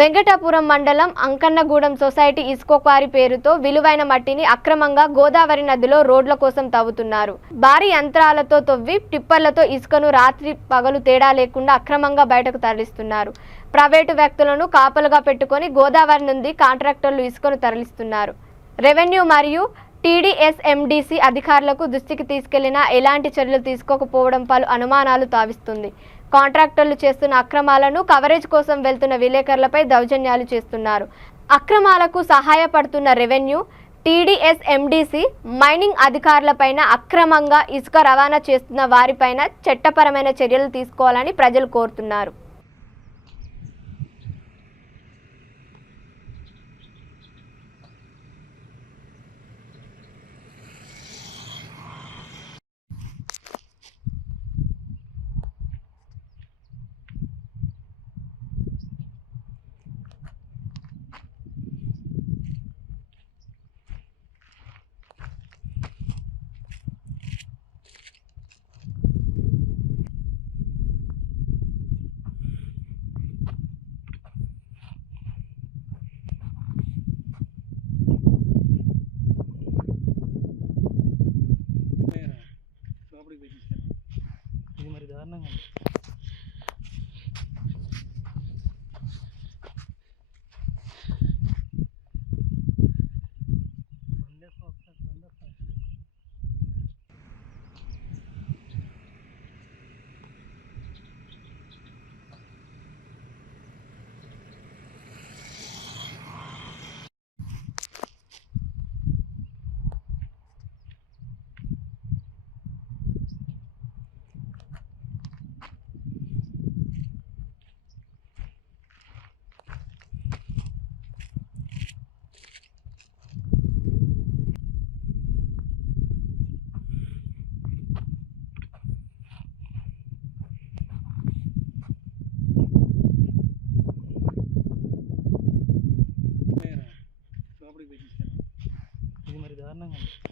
వెంకటాపురం మండలం అంకన్నగూడెం సొసైటీ ఇసుక క్వారీ పేరుతో విలువైన మట్టిని అక్రమంగా గోదావరి నదిలో రోడ్ల కోసం తవ్వుతున్నారు. భారీ యంత్రాలతో తవ్వి టిప్పర్లతో ఇసుకను రాత్రి పగలు తేడా లేకుండా అక్రమంగా బయటకు తరలిస్తున్నారు. ప్రైవేటు వ్యక్తులను కాపలుగా పెట్టుకొని గోదావరి నుండి కాంట్రాక్టర్లు ఇసుకను తరలిస్తున్నారు. రెవెన్యూ మరియు టీడీఎస్ఎండీసీ అధికారులకు దృష్టికి తీసుకెళ్లినా ఎలాంటి చర్యలు తీసుకోకపోవడం పలు అనుమానాలు తావిస్తుంది. కాంట్రాక్టర్లు చేస్తున్న అక్రమాలను కవరేజ్ కోసం వెళ్తున్న విలేకరులపై దౌర్జన్యాలు చేస్తున్నారు. అక్రమాలకు సహాయపడుతున్న రెవెన్యూ, టీడీఎస్ఎండీసీ, మైనింగ్ అధికారులపైన అక్రమంగా ఇసుక రవాణా చేస్తున్న వారిపైన చట్టపరమైన చర్యలు తీసుకోవాలని ప్రజలు కోరుతున్నారు. ఇది మరి దారుణంగా ఇది మరి దారుణంగా